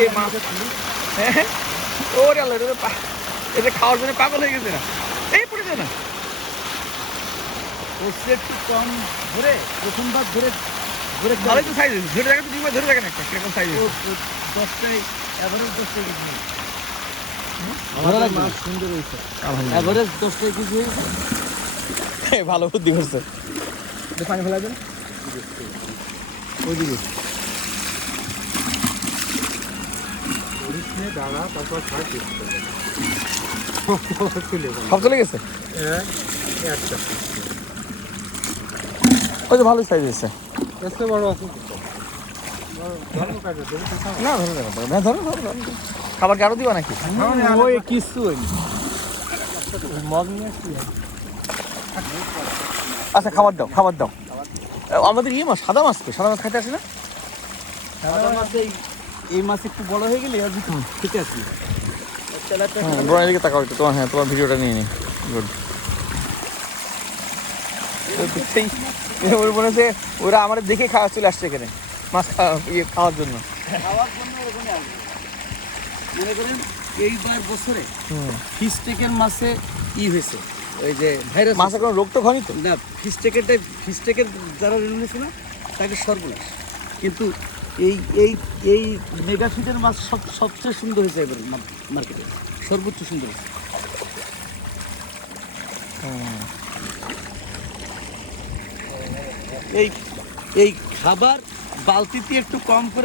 এই মাছ হ্যাঁ ওরে আল্লাহ এটা খাওয়ার জন্য পাগল হয়ে গেছে না এই পড়ে যায় না ওসে একটু কম ধরে প্রথমবার ধরে ধরে ভালোই তো সাইজ ধরে রাখেন তো ধরে রাখেন একটা কিরকম সাইজ 10টায় এভারেজ 10টায় কেজি ভালো লাগবে মাছ সুন্দর হয়েছে আলহামদুলিল্লাহ এভারেজ 10টায় কেজি হয়েছে ভালো বুদ্ধি করছে পানি ফেলা দেন ওইদিকে দাঁড়া তারপর সব চলে গেছে একটা ওই তো ভালোই সাইজ এসছে এত বড় আছে না ধরো না ধরো ধরো খাবার কি আরো দিবা নাকি ওই কিছু মগ নিয়ে আসছি আচ্ছা খাবার দাও আমাদের ইয়ে মাছ সাদা মাছ তো সাদা মাছ খাইতে আসে না এই মাছ একটু বড় হয়ে গেলে ঠিক আছে বড় দিকে তাকাও একটু তোমার হ্যাঁ তোমার ভিডিওটা নিয়ে নিই গুড ওর মনে হচ্ছে ওরা আমার দেখে খাওয়া চলে আসছে এখানে মাছ খাওয়ার জন্য খাওয়ার জন্য এখানে আসবে মনে করেন এইবার বছরে ফিস্টেকের মাছে হয়েছে ওই যে ভাইরাস মাছের কোনো রোগ তো হয়নি তো না ফিস্টেকের যারা ঋণ নিয়েছে না তাকে সর্বনাশ কিন্তু এই মেগা ফিটের মাছ সবচেয়ে সুন্দর হয়েছে এবার মার্কেটে সর্বোচ্চ সুন্দর হয়েছে এই খাবার বালতিতে একটু কম করে